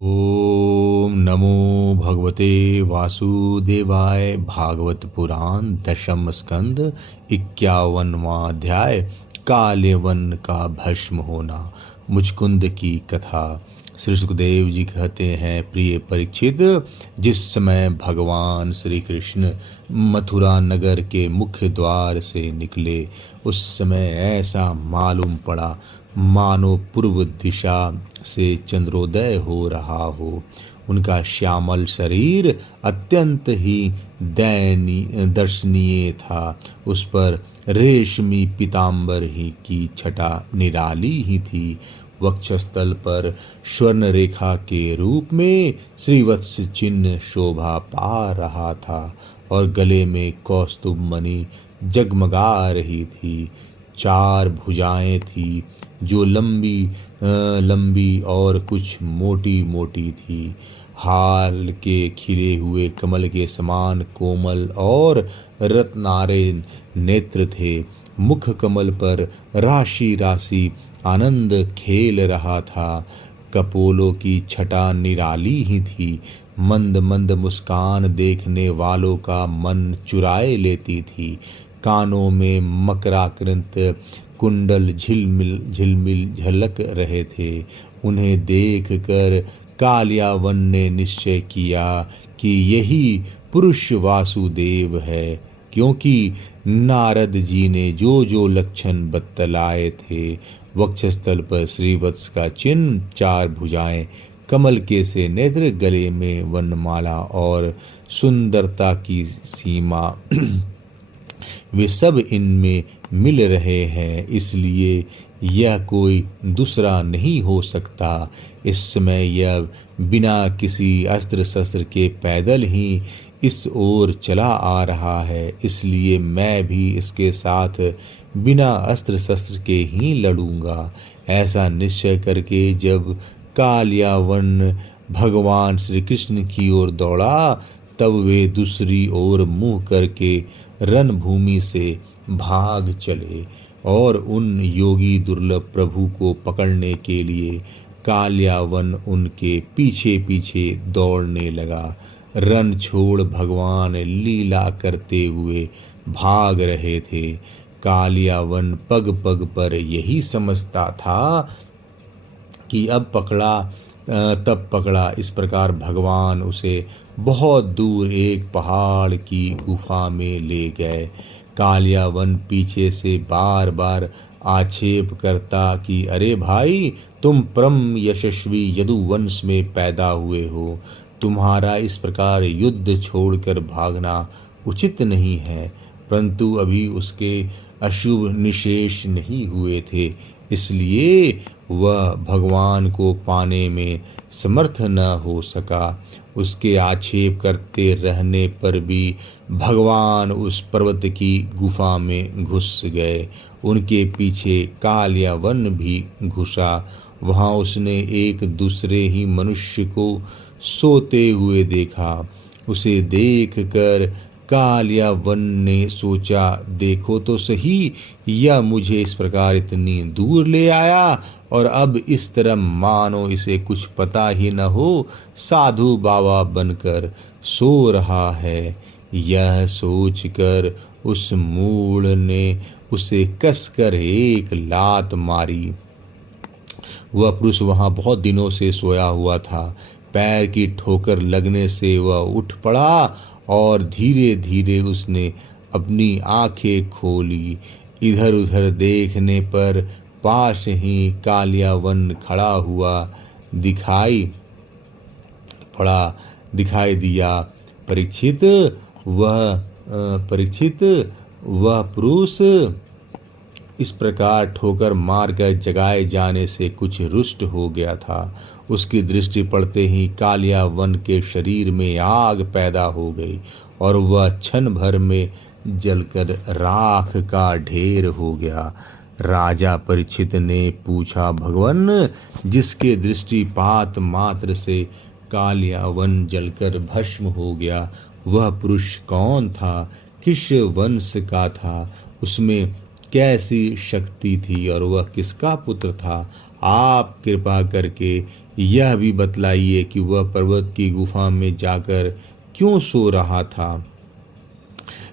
ओम नमो भगवते वासुदेवाय। भागवत पुराण दशम स्कंद 51वां अध्याय। काल्यवन का भस्म होना। मुचकुंद की कथा। श्री सुखदेव जी कहते हैं, प्रिय परीक्षित, जिस समय भगवान श्री कृष्ण मथुरा नगर के मुख्य द्वार से निकले, उस समय ऐसा मालूम पड़ा मानो पूर्व दिशा से चंद्रोदय हो रहा हो। उनका श्यामल शरीर अत्यंत ही दर्शनीय था। उस पर रेशमी पीतांबर ही की छटा निराली ही थी। वक्षस्थल पर स्वर्ण रेखा के रूप में श्रीवत्स चिन्ह शोभा पा रहा था और गले में कौस्तुभ मणि जगमगा रही थी। 4 भुजाएं थी जो लंबी लंबी और कुछ मोटी मोटी थी। हाल के खिले हुए कमल के समान कोमल और रत्नारे नेत्र थे। मुख कमल पर राशि राशि आनंद खेल रहा था। कपोलों की छटा निराली ही थी। मंद मंद मुस्कान देखने वालों का मन चुराए लेती थी। कानों में मकराकृत कुंडल झिलमिल झिलमिल झलक रहे थे। उन्हें देखकर कालियावन ने निश्चय किया कि यही पुरुष वासुदेव है, क्योंकि नारद जी ने जो जो लक्षण बतलाए थे, वक्षस्थल पर श्रीवत्स का चिन्ह, 4 भुजाएं, कमल के से नेत्र, गले में वनमाला और सुंदरता की सीमा वे सब इनमें मिल रहे हैं, इसलिए यह कोई दूसरा नहीं हो सकता। इस समय यह बिना किसी अस्त्र शस्त्र के पैदल ही इस ओर चला आ रहा है, इसलिए मैं भी इसके साथ बिना अस्त्र शस्त्र के ही लड़ूंगा। ऐसा निश्चय करके जब कालियावन भगवान श्री कृष्ण की ओर दौड़ा, तब वे दूसरी ओर मुंह करके रणभूमि से भाग चले और उन योगी दुर्लभ प्रभु को पकड़ने के लिए कालियावन उनके पीछे पीछे दौड़ने लगा। रण छोड़ भगवान लीला करते हुए भाग रहे थे। कालियावन पग पग पर यही समझता था कि अब पकड़ा तब पकड़ा। इस प्रकार भगवान उसे बहुत दूर एक पहाड़ की गुफा में ले गए। कालियावन पीछे से बार बार आक्षेप करता कि अरे भाई, तुम परम यशस्वी यदुवंश में पैदा हुए हो, तुम्हारा इस प्रकार युद्ध छोड़कर भागना उचित नहीं है। परंतु अभी उसके अशुभ निशेष नहीं हुए थे, इसलिए वह भगवान को पाने में समर्थ न हो सका। उसके आक्षेप करते रहने पर भी भगवान उस पर्वत की गुफा में घुस गए। उनके पीछे कालियावन भी घुसा। वहां उसने एक दूसरे ही मनुष्य को सोते हुए देखा। उसे देखकर कालियावन ने सोचा, देखो तो सही, यह मुझे इस प्रकार इतनी दूर ले आया और अब इस तरह मानो इसे कुछ पता ही न हो, साधु बाबा बनकर सो रहा है। यह सोचकर उस मूढ़ ने उसे कसकर एक लात मारी। वह पुरुष वहां बहुत दिनों से सोया हुआ था। पैर की ठोकर लगने से वह उठ पड़ा और धीरे धीरे उसने अपनी आंखें खोली। इधर उधर देखने पर पास ही कालियावन खड़ा हुआ दिखाई दिया। परीक्षित, वह पुरुष इस प्रकार ठोकर मारकर जगाए जाने से कुछ रुष्ट हो गया था। उसकी दृष्टि पड़ते ही कालियावन के शरीर में आग पैदा हो गई और वह क्षण भर में जलकर राख का ढेर हो गया। राजा परीक्षित ने पूछा, भगवन, जिसके दृष्टिपात मात्र से कालियावन जलकर भस्म हो गया, वह पुरुष कौन था? किस वंश का था? उसमें कैसी शक्ति थी और वह किसका पुत्र था? आप कृपा करके यह भी बतलाइए कि वह पर्वत की गुफा में जाकर क्यों सो रहा था।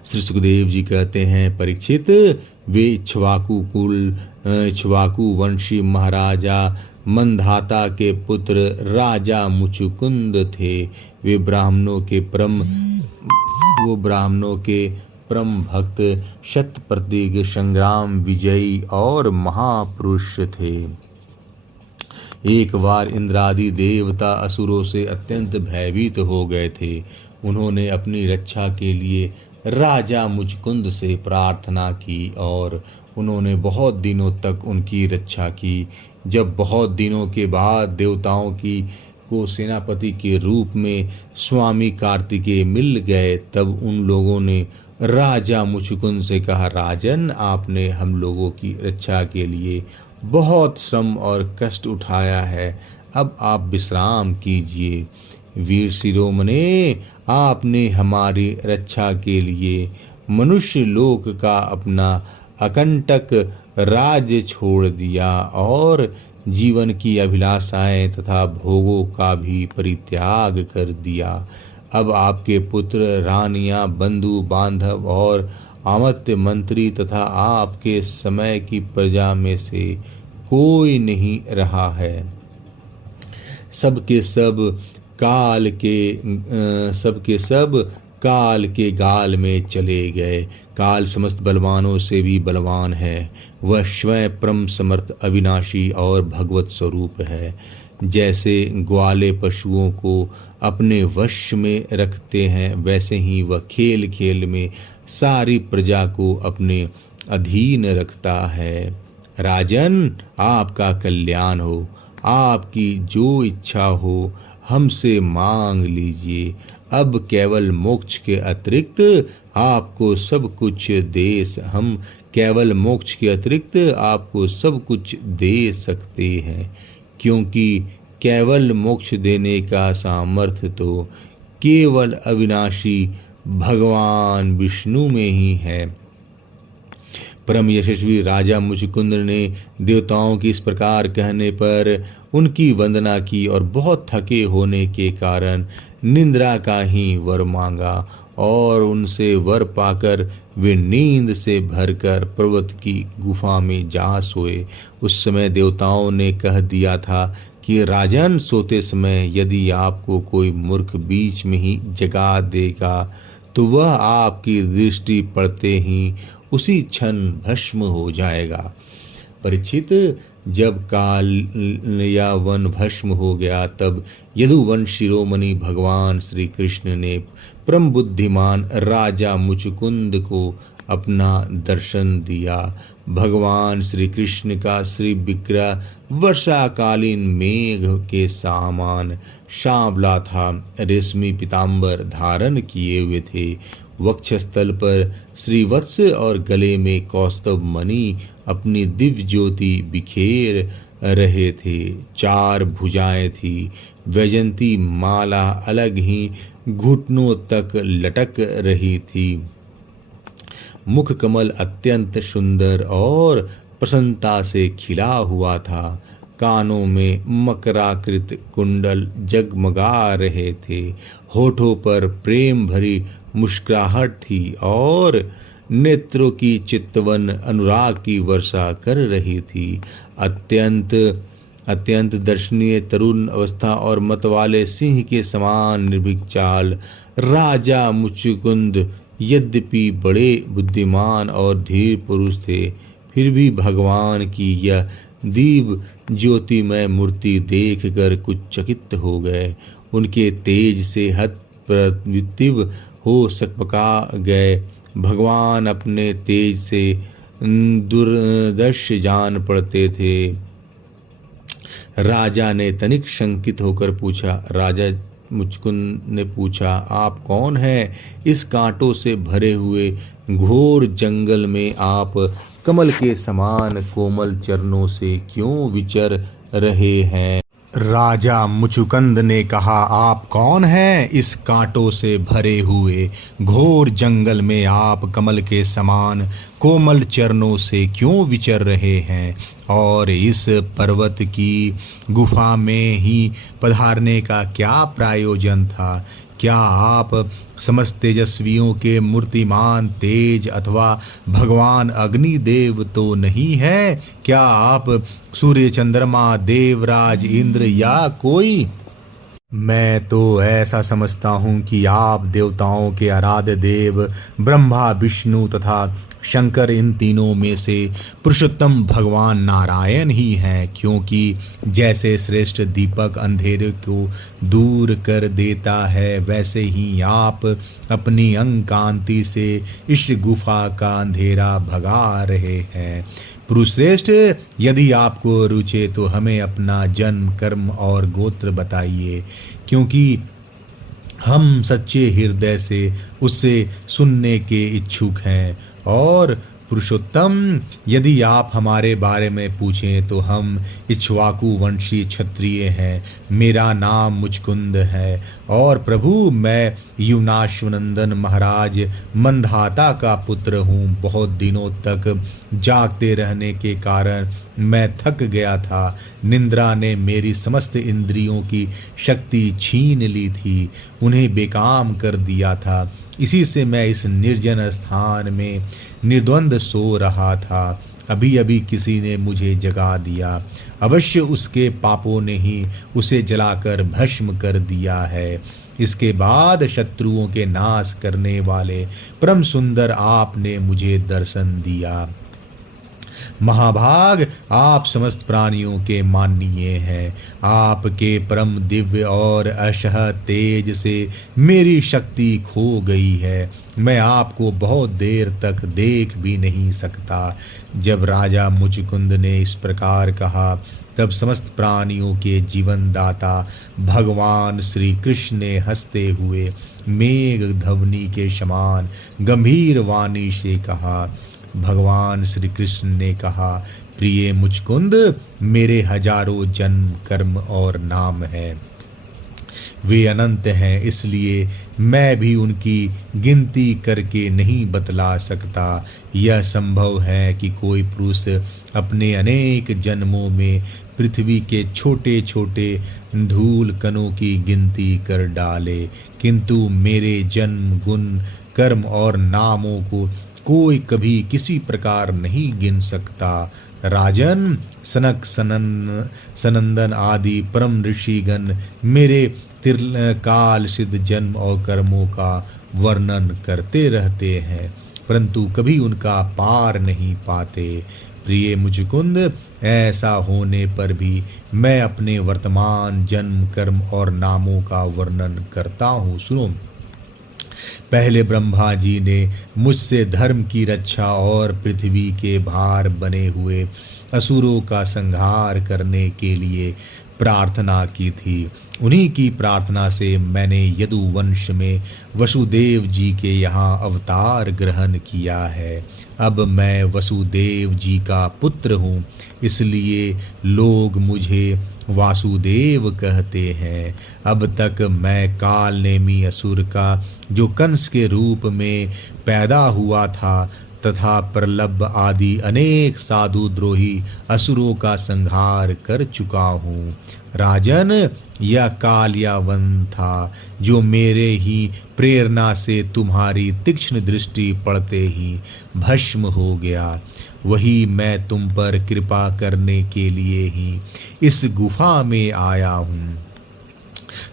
श्री सुखदेव जी कहते हैं, परीक्षित, वे इक्ष्वाकु वंशी महाराजा मंधाता के पुत्र राजा मुचुकुंद थे। वे ब्राह्मणों के परम भक्त, शत प्रतिग संग्राम विजयी और महापुरुष थे। एक बार इंद्रादि देवता असुरों से अत्यंत भयभीत हो गए थे। उन्होंने अपनी रक्षा के लिए राजा मुचकुंद से प्रार्थना की और उन्होंने बहुत दिनों तक उनकी रक्षा की। जब बहुत दिनों के बाद देवताओं को सेनापति के रूप में स्वामी कार्तिकेय मिल गए, तब उन लोगों ने राजा मुचकुंद से कहा, राजन, आपने हम लोगों की रक्षा के लिए बहुत श्रम और कष्ट उठाया है, अब आप विश्राम कीजिए। वीर शिरोमणे, आपने हमारी रक्षा के लिए मनुष्य लोक का अपना अकंटक राज्य छोड़ दिया और जीवन की अभिलाषाएं तथा भोगों का भी परित्याग कर दिया। अब आपके पुत्र, रानियां, बंधु बांधव और अमात्य मंत्री तथा आपके समय की प्रजा में से कोई नहीं रहा है। सबके सब काल के गाल में चले गए। काल समस्त बलवानों से भी बलवान है। वह स्वयं परम समर्थ, अविनाशी और भगवत स्वरूप है। जैसे ग्वाले पशुओं को अपने वश में रखते हैं, वैसे ही वह खेल खेल में सारी प्रजा को अपने अधीन रखता है। राजन, आपका कल्याण हो। आपकी जो इच्छा हो हमसे मांग लीजिए। अब केवल मोक्ष के अतिरिक्त आपको सब कुछ दे सकते हैं, क्योंकि केवल मोक्ष देने का सामर्थ्य तो केवल अविनाशी भगवान विष्णु में ही है। परम यशस्वी राजा मुचकुंद ने देवताओं की इस प्रकार कहने पर उनकी वंदना की और बहुत थके होने के कारण निद्रा का ही वर मांगा और उनसे वर पाकर वे नींद से भरकर पर्वत की गुफा में जा सोए। उस समय देवताओं ने कह दिया था कि राजन, सोते समय यदि आपको कोई मूर्ख बीच में ही जगा देगा तो वह आपकी दृष्टि पड़ते ही उसी क्षण भस्म हो जाएगा। परीक्षित, जब काल या वन भस्म हो गया, तब यदुवन शिरोमणि भगवान श्री कृष्ण ने परम बुद्धिमान राजा मुचकुंद को अपना दर्शन दिया। भगवान श्री कृष्ण का श्री विग्रह वर्षाकालीन मेघ के समान सांवला था। रेशमी पीताम्बर धारण किए हुए थे। वक्षस्थल पर श्रीवत्स और गले में कौस्तुभ मणि अपनी दिव्य ज्योति बिखेर रहे थे। 4 भुजाएं थी। वैजंती माला अलग ही घुटनों तक लटक रही थी। मुख कमल अत्यंत सुंदर और प्रसन्नता से खिला हुआ था। कानों में मकराकृत कुंडल जगमगा रहे थे। होठों पर प्रेम भरी मुस्कुराहट थी और नेत्रों की चितवन अनुराग की वर्षा कर रही थी। अत्यंत दर्शनीय तरुण अवस्था और मतवाले सिंह के समान निर्भीक चाल राजा मुचकुंद यद्यपि बड़े बुद्धिमान और धीर पुरुष थे, फिर भी भगवान की यह दिव्य ज्योतिमय मूर्ति देखकर कुछ चकित हो गए। उनके तेज से हतप्रतिव हो सकपका गए। भगवान अपने तेज से दुर्दर्श जान पड़ते थे। राजा ने तनिक शंकित होकर पूछा। राजा मुचकुंद ने पूछा, आप कौन हैं? इस कांटों से भरे हुए घोर जंगल में आप कमल के समान कोमल चरणों से क्यों विचर रहे हैं? राजा मुचुकुंद ने कहा, आप कौन हैं? इस कांटों से भरे हुए घोर जंगल में आप कमल के समान कोमल चरणों से क्यों विचर रहे हैं? और इस पर्वत की गुफा में ही पधारने का क्या प्रयोजन था? क्या आप समस्त तेजस्वियों के मूर्तिमान तेज अथवा भगवान अग्निदेव तो नहीं है? क्या आप सूर्य चंद्रमा देवराज इंद्र या कोई? मैं तो ऐसा समझता हूँ कि आप देवताओं के आराध्य देव ब्रह्मा विष्णु तथा शंकर, इन तीनों में से पुरुषोत्तम भगवान नारायण ही हैं। क्योंकि जैसे श्रेष्ठ दीपक अंधेरे को दूर कर देता है, वैसे ही आप अपनी अंग कांति से इस गुफा का अंधेरा भगा रहे हैं। पुरुषश्रेष्ठ, यदि आपको रुचे तो हमें अपना जन्म, कर्म और गोत्र बताइए, क्योंकि हम सच्चे हृदय से उससे सुनने के इच्छुक हैं। और पुरुषोत्तम, यदि आप हमारे बारे में पूछें तो हम इक्ष्वाकु वंशी क्षत्रिय हैं। मेरा नाम मुचकुंद है और प्रभु, मैं युनाश्वनंदन महाराज मंधाता का पुत्र हूँ। बहुत दिनों तक जागते रहने के कारण मैं थक गया था। निद्रा ने मेरी समस्त इंद्रियों की शक्ति छीन ली थी, उन्हें बेकाम कर दिया था। इसी से मैं इस निर्जन स्थान में निर्द्वंद सो रहा था। अभी अभी किसी ने मुझे जगा दिया। अवश्य उसके पापों ने ही उसे जलाकर भस्म कर दिया है। इसके बाद शत्रुओं के नाश करने वाले परम सुंदर आपने मुझे दर्शन दिया। महाभाग, आप समस्त प्राणियों के माननीय हैं। आपके परम दिव्य और अशह तेज से मेरी शक्ति खो गई है। मैं आपको बहुत देर तक देख भी नहीं सकता। जब राजा मुचुकुंद ने इस प्रकार कहा, तब समस्त प्राणियों के जीवन दाता भगवान श्री कृष्ण ने हंसते हुए मेघ ध्वनि के समान गंभीर वाणी से कहा। भगवान श्री कृष्ण ने कहा, प्रिय मुचकुंद, मेरे हजारों जन्म, कर्म और नाम हैं। वे अनंत हैं, इसलिए मैं भी उनकी गिनती करके नहीं बतला सकता। यह संभव है कि कोई पुरुष अपने अनेक जन्मों में पृथ्वी के छोटे छोटे धूल कणों की गिनती कर डाले, किंतु मेरे जन्म, गुण, कर्म और नामों को कोई कभी किसी प्रकार नहीं गिन सकता। राजन, सनक, सनंदन आदि परम ऋषिगण मेरे काल सिद्ध जन्म और कर्मों का वर्णन करते रहते हैं, परंतु कभी उनका पार नहीं पाते। प्रिय मुचुकुंद, ऐसा होने पर भी मैं अपने वर्तमान जन्म, कर्म और नामों का वर्णन करता हूँ। सुनो, पहले ब्रह्मा जी ने मुझसे धर्म की रक्षा और पृथ्वी के भार बने हुए असुरों का संहार करने के लिए प्रार्थना की थी। उन्हीं की प्रार्थना से मैंने यदुवंश में वसुदेव जी के यहाँ अवतार ग्रहण किया है। अब मैं वसुदेव जी का पुत्र हूँ, इसलिए लोग मुझे वासुदेव कहते हैं। अब तक मैं कालनेमी असुर का, जो कंस के रूप में पैदा हुआ था, तथा प्रलभ आदि अनेक साधु द्रोही असुरों का संहार कर चुका हूँ। राजन, यह कालियावन था, जो मेरे ही प्रेरणा से तुम्हारी तीक्ष्ण दृष्टि पड़ते ही भस्म हो गया। वही मैं तुम पर कृपा करने के लिए ही इस गुफा में आया हूँ।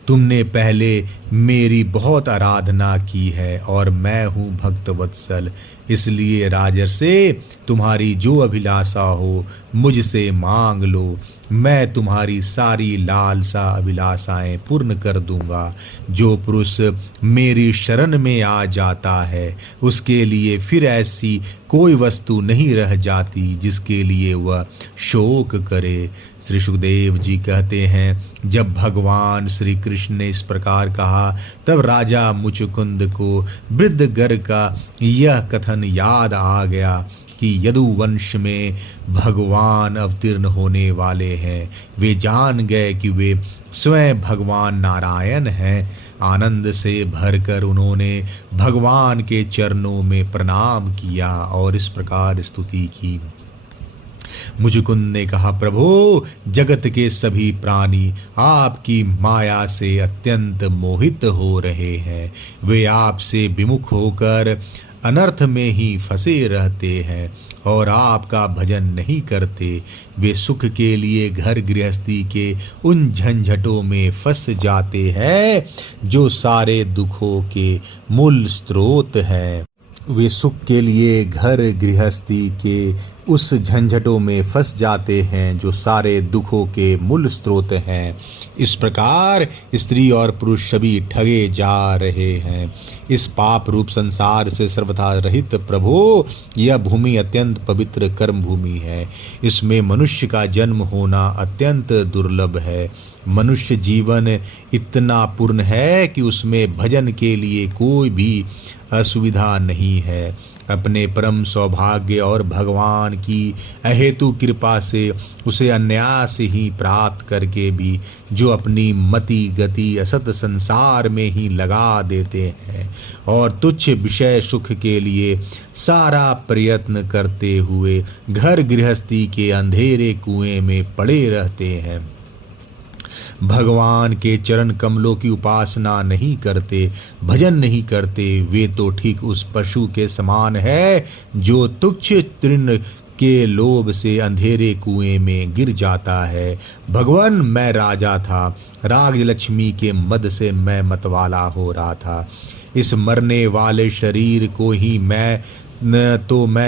तुमने पहले मेरी बहुत आराधना की है और मैं हूँ भक्त वत्सल, इसलिए राजर्षे, तुम्हारी जो अभिलाषा हो मुझसे मांग लो। मैं तुम्हारी सारी लालसा अभिलाषाएं पूर्ण कर दूंगा। जो पुरुष मेरी शरण में आ जाता है, उसके लिए फिर ऐसी कोई वस्तु नहीं रह जाती जिसके लिए वह शोक करे। श्री सुखदेव जी कहते हैं, जब भगवान श्री कृष्ण ने इस प्रकार कहा, तब राजा मुचुकुंद को वृद्धगर का यह कथन याद आ गया। कि यदुवंश में भगवान अवतीर्ण होने वाले हैं। वे जान गए कि वे स्वयं भगवान नारायण हैं। आनंद से भरकर उन्होंने भगवान के चरणों में प्रणाम किया और इस प्रकार स्तुति की। मुजुकुंद ने कहा, प्रभो, जगत के सभी प्राणी आपकी माया से अत्यंत मोहित हो रहे हैं। वे आपसे विमुख होकर अनर्थ में ही फंसे रहते हैं और आपका भजन नहीं करते। वे सुख के लिए घर गृहस्थी के उन झंझटों में फंस जाते हैं जो सारे दुखों के मूल स्रोत हैं। वे सुख के लिए घर गृहस्थी के उस झंझटों में फंस जाते हैं जो सारे दुखों के मूल स्रोत हैं। इस प्रकार स्त्री और पुरुष सभी ठगे जा रहे हैं। इस पाप रूप संसार से सर्वथा रहित प्रभो, यह भूमि अत्यंत पवित्र कर्म भूमि है। इसमें मनुष्य का जन्म होना अत्यंत दुर्लभ है। मनुष्य जीवन इतना पूर्ण है कि उसमें भजन के लिए कोई भी असुविधा नहीं है। अपने परम सौभाग्य और भगवान की अहेतु कृपा से उसे अनायास ही प्राप्त करके भी जो अपनी मति गति असत संसार में ही लगा देते हैं और तुच्छ विषय सुख के लिए सारा प्रयत्न करते हुए घर गृहस्थी के अंधेरे कुएं में पड़े रहते हैं, भगवान के चरण कमलों की उपासना नहीं करते, भजन नहीं करते, वे तो ठीक उस पशु के समान है जो तुच्छ तृण के लोभ से अंधेरे कुएं में गिर जाता है। भगवान, मैं राजा था, राज लक्ष्मी के मद से मैं मतवाला हो रहा था। इस मरने वाले शरीर को ही मैं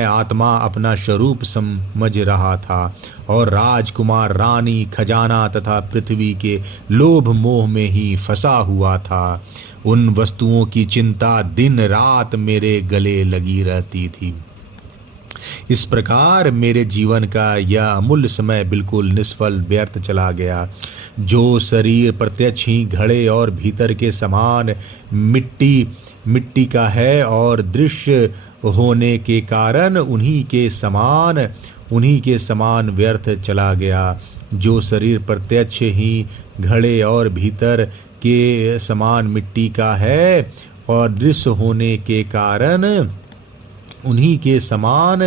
आत्मा अपना स्वरूप समझ रहा था और राजकुमार, रानी, खजाना तथा पृथ्वी के लोभ मोह में ही फंसा हुआ था। उन वस्तुओं की चिंता दिन रात मेरे गले लगी रहती थी। इस प्रकार मेरे जीवन का यह अमूल्य समय बिल्कुल निष्फल व्यर्थ चला गया। जो शरीर प्रत्यक्ष ही घड़े और भीतर के समान मिट्टी का है और दृश्य होने के कारण उन्हीं के समान व्यर्थ चला गया। जो शरीर प्रत्यक्ष ही घड़े और भीतर के समान मिट्टी का है और दृश्य होने के कारण उन्हीं के समान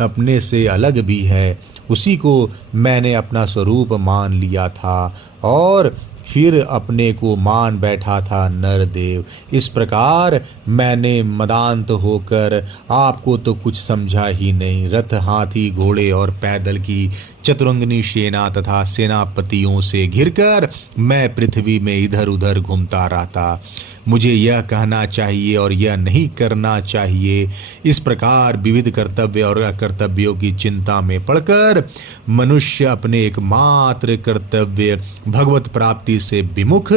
अपने से अलग भी है, उसी को मैंने अपना स्वरूप मान लिया था और फिर अपने को मान बैठा था नरदेव। इस प्रकार मैंने मदांत होकर आपको तो कुछ समझा ही नहीं। रथ, हाथी, घोड़े और पैदल की चतुरंगनी सेना तथा सेनापतियों से घिरकर मैं पृथ्वी में इधर उधर घूमता रहता। मुझे यह कहना चाहिए और यह नहीं करना चाहिए, इस प्रकार विविध कर्तव्य और अकर्तव्यों की चिंता में पड़कर मनुष्य अपने एकमात्र कर्तव्य भगवत प्राप्ति से विमुख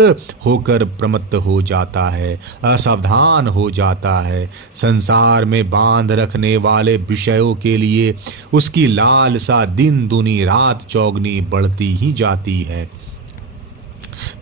होकर प्रमत्त हो जाता है, असावधान हो जाता है। संसार में बांध रखने वाले विषयों के लिए उसकी लालसा दिन दूनी रात चौगनी बढ़ती ही जाती है।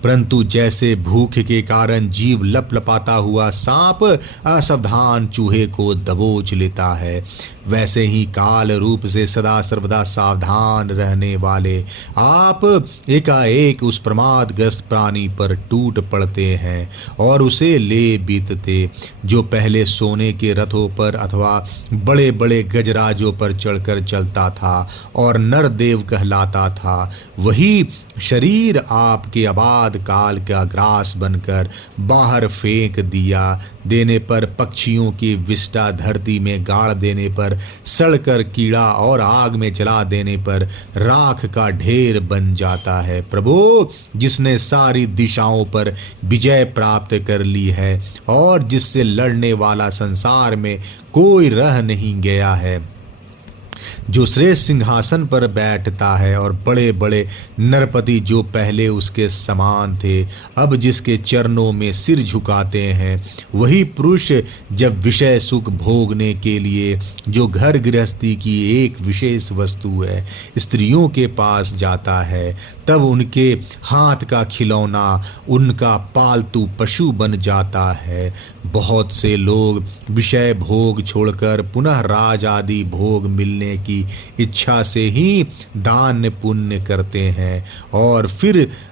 परंतु जैसे भूख के कारण जीव लपलपाता हुआ सांप असावधान चूहे को दबोच लेता है, वैसे ही काल रूप से सदा सर्वदा सावधान रहने वाले आप एकाएक उस प्रमादग्रस्त प्राणी पर टूट पड़ते हैं और उसे ले बीतते। जो पहले सोने के रथों पर अथवा बड़े बड़े गजराजों पर चढ़कर चलता था और नरदेव कहलाता था, वही शरीर आपके आबाद काल का ग्रास बनकर बाहर फेंक दिया देने पर, पक्षियों की विष्ठा धरती में गाड़ देने पर, सड़कर कीड़ा और आग में जला देने पर राख का ढेर बन जाता है। प्रभु, जिसने सारी दिशाओं पर विजय प्राप्त कर ली है और जिससे लड़ने वाला संसार में कोई रह नहीं गया है, जो श्रेष्ठ सिंहासन पर बैठता है, और बड़े बड़े नरपति जो पहले उसके समान थे अब जिसके चरणों में सिर झुकाते हैं, वही पुरुष जब विषय सुख भोगने के लिए जो घर गृहस्थी की एक विशेष वस्तु है स्त्रियों के पास जाता है, तब उनके हाथ का खिलौना उनका पालतू पशु बन जाता है। बहुत से लोग विषय भोग छोड़कर पुनः राज आदि भोग मिलने की इच्छा से ही दान पुण्य करते हैं, और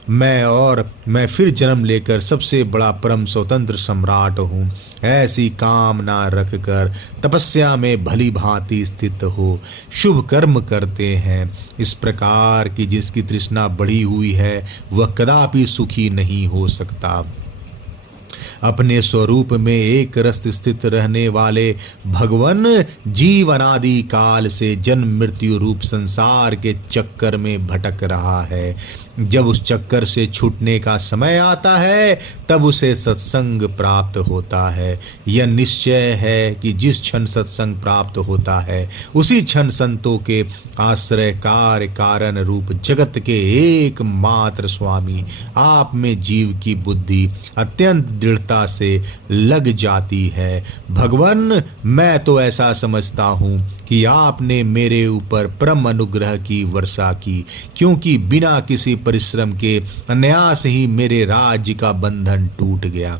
मैं फिर जन्म लेकर सबसे बड़ा परम स्वतंत्र सम्राट हूँ, ऐसी कामना रखकर तपस्या में भली भांति स्थित हो शुभ कर्म करते हैं। इस प्रकार की जिसकी तृष्णा बढ़ी हुई है वह कदापि सुखी नहीं हो सकता। अपने स्वरूप में एक रस स्थित रहने वाले भगवन जीव अनादि काल से जन्म मृत्यु रूप संसार के चक्कर में भटक रहा है। जब उस चक्कर से छूटने का समय आता है तब उसे सत्संग प्राप्त होता है। यह निश्चय है कि जिस क्षण सत्संग प्राप्त होता है उसी क्षण संतों के आश्रय कार्य कारण रूप जगत के एकमात्र स्वामी आप में जीव की बुद्धि अत्यंत दृढ़ता से लग जाती है। भगवन, मैं तो ऐसा समझता हूँ कि आपने मेरे ऊपर परम अनुग्रह की वर्षा की, क्योंकि बिना किसी परिश्रम के अनायास ही मेरे राज्य का बंधन टूट गया।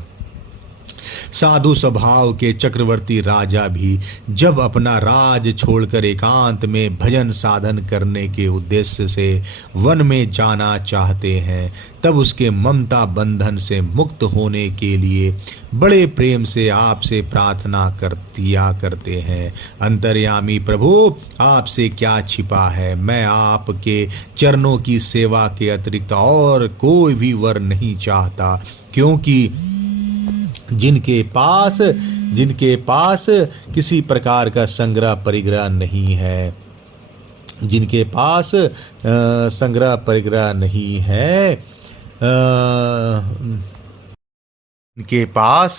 साधु स्वभाव के चक्रवर्ती राजा भी जब अपना राज छोड़कर एकांत में भजन साधन करने के उद्देश्य से वन में जाना चाहते हैं, तब उसके ममता बंधन से मुक्त होने के लिए बड़े प्रेम से आपसे प्रार्थना किया करते हैं। अंतर्यामी प्रभु, आपसे क्या छिपा है, मैं आपके चरणों की सेवा के अतिरिक्त और कोई भी वर नहीं चाहता, क्योंकि जिनके पास किसी प्रकार का संग्रह परिग्रह नहीं है, जिनके पास संग्रह परिग्रह नहीं है, के पास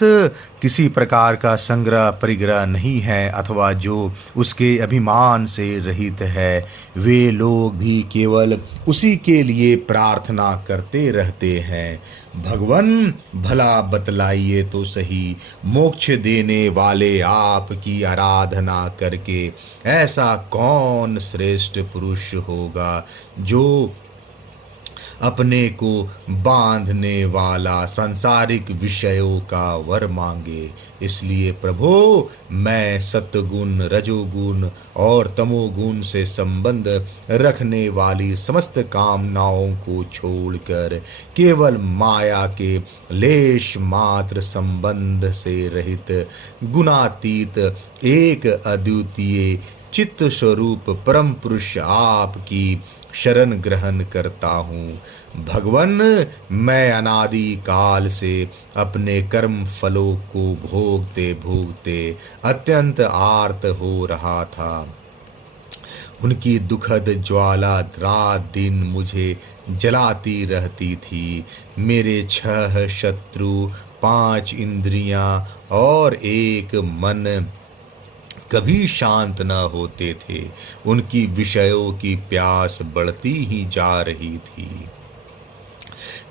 किसी प्रकार का संग्रह परिग्रह नहीं है, अथवा जो उसके अभिमान से रहित है, वे लोग भी केवल उसी के लिए प्रार्थना करते रहते हैं। भगवन, भला बतलाइए तो सही, मोक्ष देने वाले आपकी आराधना करके ऐसा कौन श्रेष्ठ पुरुष होगा जो अपने को बांधने वाला सांसारिक विषयों का वर मांगे। इसलिए प्रभु, मैं सत्वगुण, रजोगुण और तमोगुण से संबंध रखने वाली समस्त कामनाओं को छोड़कर केवल माया के लेश मात्र संबंध से रहित गुणातीत एक अद्वितीय चित्त स्वरूप परम पुरुष आपकी शरण ग्रहण करता हूँ। भगवन, मैं अनादि काल से अपने कर्म फलों को भोगते भोगते अत्यंत आर्त हो रहा था। उनकी दुखद ज्वाला रात दिन मुझे जलाती रहती थी। मेरे 6 शत्रु, 5 इंद्रियां और 1 मन कभी शांत न होते थे। उनकी विषयों की प्यास बढ़ती ही जा रही थी।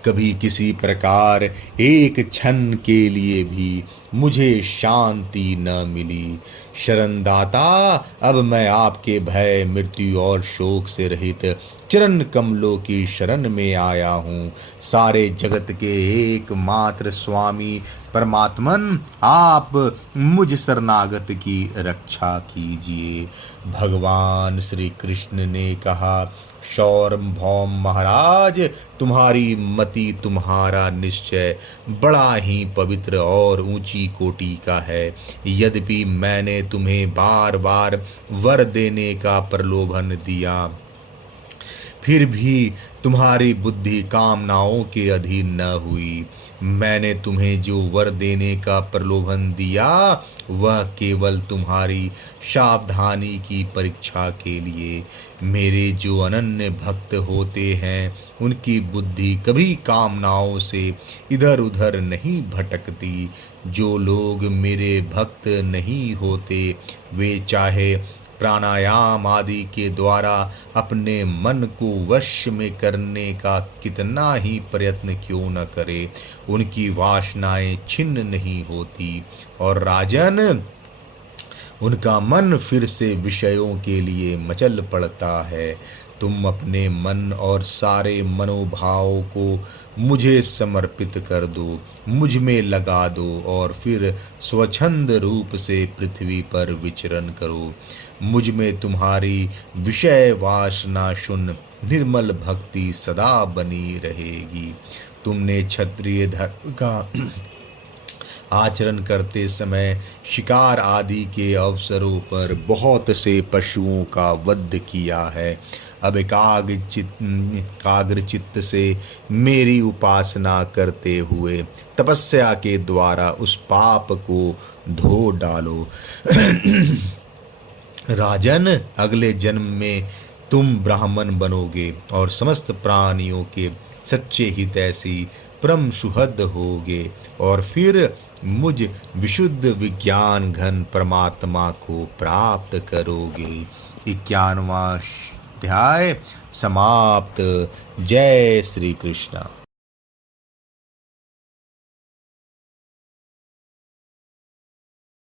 कभी किसी प्रकार एक क्षण के लिए भी मुझे शांति न मिली। शरणदाता, अब मैं आपके भय, मृत्यु और शोक से रहित चरण कमलों की शरण में आया हूँ। सारे जगत के एकमात्र स्वामी परमात्मन, आप मुझ शरणागत की रक्षा कीजिए। भगवान श्री कृष्ण ने कहा, सार्वभौम महाराज, तुम्हारी मति, तुम्हारा निश्चय बड़ा ही पवित्र और ऊंची कोटि का है। यद्यपि मैंने तुम्हें बार बार वर देने का प्रलोभन दिया, फिर भी तुम्हारी बुद्धि कामनाओं के अधीन न हुई। मैंने तुम्हें जो वर देने का प्रलोभन दिया वह केवल तुम्हारी सावधानी की परीक्षा के लिए। मेरे जो अनन्य भक्त होते हैं उनकी बुद्धि कभी कामनाओं से इधर उधर नहीं भटकती। जो लोग मेरे भक्त नहीं होते वे चाहे प्राणायाम आदि के द्वारा अपने मन को वश में करने का कितना ही प्रयत्न क्यों न करे, उनकी वासनाएं छिन्न नहीं होती और राजन उनका मन फिर से विषयों के लिए मचल पड़ता है। तुम अपने मन और सारे मनोभाव को मुझे समर्पित कर दो, मुझ में लगा दो और फिर स्वच्छंद रूप से पृथ्वी पर विचरण करो। मुझ में तुम्हारी विषय वासना शून्य निर्मल भक्ति सदा बनी रहेगी। तुमने क्षत्रिय धर्म का आचरण करते समय शिकार आदि के अवसरों पर बहुत से पशुओं का वध किया है। अब एकाग्र चित्त से मेरी उपासना करते हुए तपस्या के द्वारा उस पाप को धो डालो। राजन, अगले जन्म में तुम ब्राह्मण बनोगे और समस्त प्राणियों के सच्चे हितैषी परम सुहृद होगे और फिर मुझ विशुद्ध विज्ञान घन परमात्मा को प्राप्त करोगे। 51वां अध्याय समाप्त। जय श्री कृष्ण।